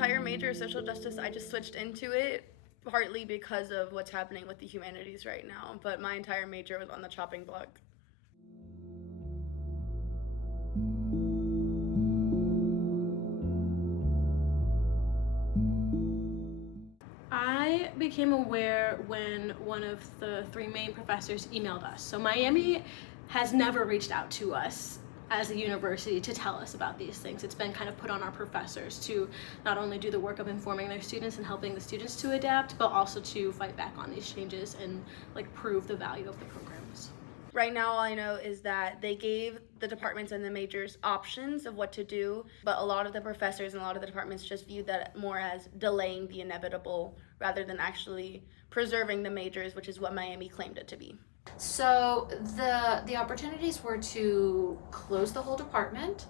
entire major, social justice, I just switched into it partly because of what's happening with the humanities right now, but my entire major was on the chopping block. I became aware when one of the three main professors emailed us. So Miami has never reached out to us as a university to tell us about these things. It's been kind of put on our professors to not only do the work of informing their students and helping the students to adapt, but also to fight back on these changes and like prove the value of the programs. Right now, all I know is that they gave the departments and the majors options of what to do, but a lot of the professors and a lot of the departments just viewed that more as delaying the inevitable rather than actually preserving the majors, which is what Miami claimed it to be. So the opportunities were to close the whole department,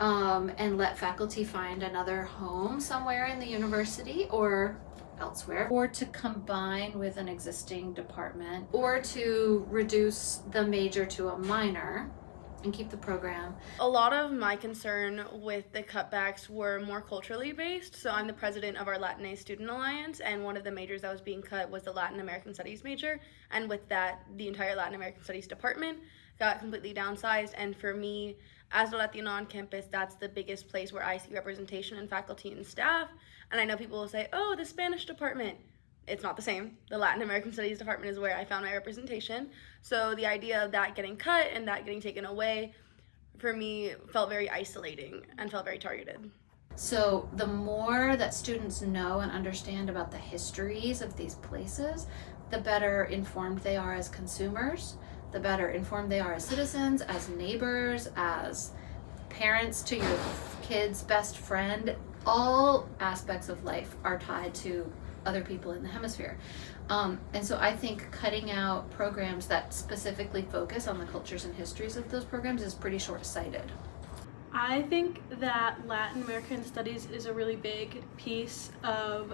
and let faculty find another home somewhere in the university or elsewhere, or to combine with an existing department, or to reduce the major to a minor and keep the program. A lot of my concern with the cutbacks were more culturally based. So I'm the president of our Latinx Student Alliance, and one of the majors that was being cut was the Latin American Studies major. And with that, the entire Latin American Studies department got completely downsized. And for me, as a Latino on campus, that's the biggest place where I see representation in faculty and staff. And I know people will say, oh, the Spanish department. It's not the same. The Latin American Studies department is where I found my representation. So the idea of that getting cut and that getting taken away, for me, felt very isolating and felt very targeted. So the more that students know and understand about the histories of these places, the better informed they are as consumers, the better informed they are as citizens, as neighbors, as parents to your kid's best friend. All aspects of life are tied to other people in the hemisphere. And so I think cutting out programs that specifically focus on the cultures and histories of those programs is pretty short-sighted. I think that Latin American Studies is a really big piece of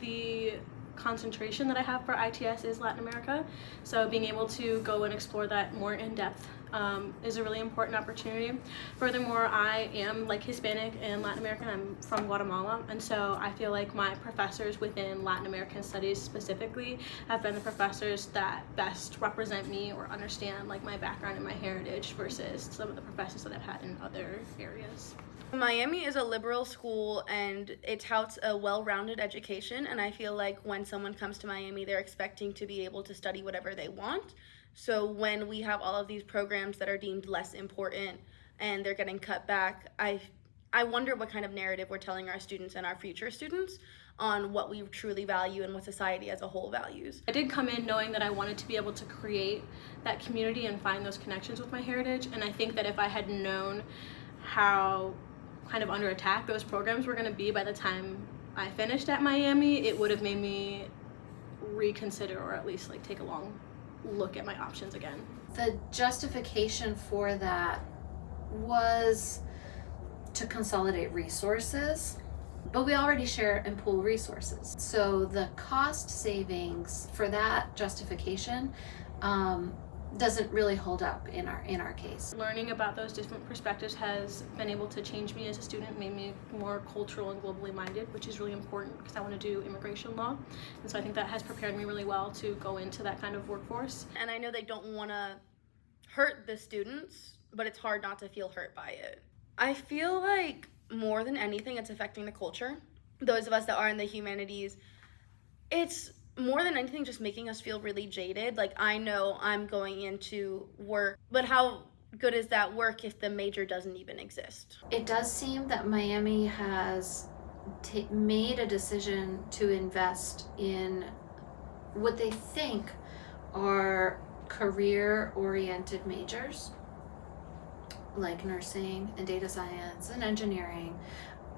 the concentration that I have for ITS is Latin America. So being able to go and explore that more in depth is a really important opportunity. Furthermore, I am like Hispanic and Latin American. I'm from Guatemala, and so I feel like my professors within Latin American Studies specifically have been the professors that best represent me or understand like my background and my heritage versus some of the professors that I've had in other areas. Miami is a liberal school and it touts a well-rounded education, and I feel like when someone comes to Miami, they're expecting to be able to study whatever they want. So when we have all of these programs that are deemed less important and they're getting cut back, I wonder what kind of narrative we're telling our students and our future students on what we truly value and what society as a whole values. I did come in knowing that I wanted to be able to create that community and find those connections with my heritage, and I think that if I had known how kind of under attack those programs were going to be by the time I finished at Miami, it would have made me reconsider or at least like take a long look at my options again. The justification for that was to consolidate resources, but we already share and pool resources. So the cost savings for that justification doesn't really hold up in our case. Learning about those different perspectives has been able to change me as a student, made me more cultural and globally minded, which is really important because I want to do immigration law. And so I think that has prepared me really well to go into that kind of workforce. And I know they don't want to hurt the students, but it's hard not to feel hurt by it. I feel like more than anything, it's affecting the culture. Those of us that are in the humanities, it's more than anything just making us feel really jaded. Like, I know I'm going into work, but how good is that work if the major doesn't even exist? It does seem that Miami has made a decision to invest in what they think are career-oriented majors like nursing and data science and engineering,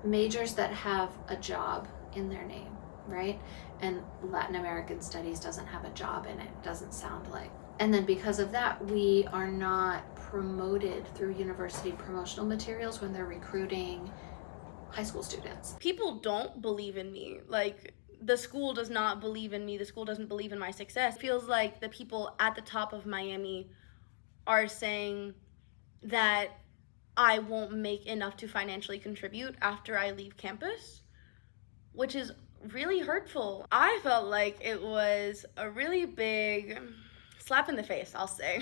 majors that have a job in their name, right? And Latin American Studies doesn't have a job in it, doesn't sound like. And then because of that, we are not promoted through university promotional materials when they're recruiting high school students. People don't believe in me. Like, the school does not believe in me. The school doesn't believe in my success. It feels like the people at the top of Miami are saying that I won't make enough to financially contribute after I leave campus. which is really hurtful. I felt like it was a really big slap in the face, I'll say,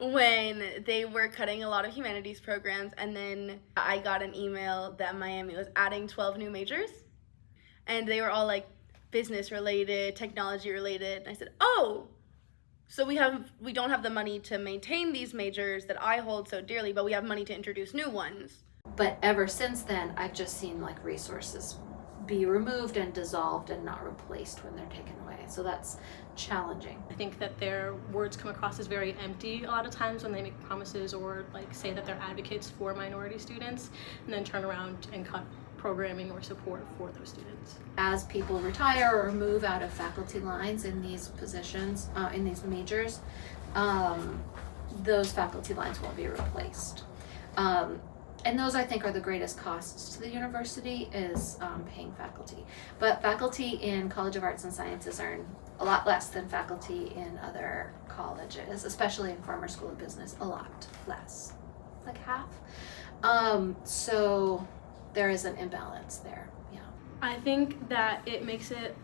when they were cutting a lot of humanities programs, and then I got an email that Miami was adding 12 new majors, and they were all like business related, technology related, and I said, oh, so we don't have the money to maintain these majors that I hold so dearly, but we have money to introduce new ones. But ever since then, I've just seen like resources be removed and dissolved and not replaced when they're taken away. So that's challenging. I think that their words come across as very empty a lot of times when they make promises or like say that they're advocates for minority students and then turn around and cut programming or support for those students. As people retire or move out of faculty lines in these positions, in these majors, those faculty lines won't be replaced. And those I think are the greatest costs to the university is paying faculty. But faculty in College of Arts and Sciences earn a lot less than faculty in other colleges, especially in Farmer School of Business, a lot less, like half. So there is an imbalance there, yeah. I think that it makes it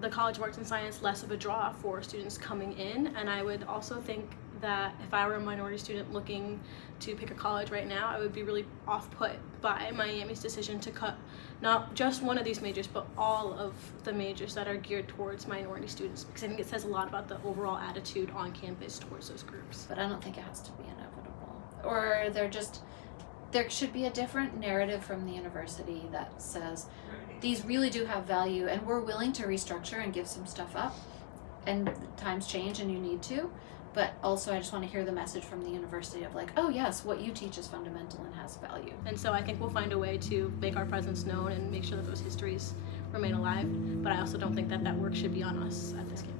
the College of Arts and Science less of a draw for students coming in, and I would also think that if I were a minority student looking to pick a college right now, I would be really off-put by Miami's decision to cut not just one of these majors, but all of the majors that are geared towards minority students, because I think it says a lot about the overall attitude on campus towards those groups. But I don't think it has to be inevitable. Or there should be a different narrative from the university that says these really do have value and we're willing to restructure and give some stuff up, and times change and you need to. But also I just want to hear the message from the university of like, oh yes, what you teach is fundamental and has value. And so I think we'll find a way to make our presence known and make sure that those histories remain alive. But I also don't think that that work should be on us at this campus.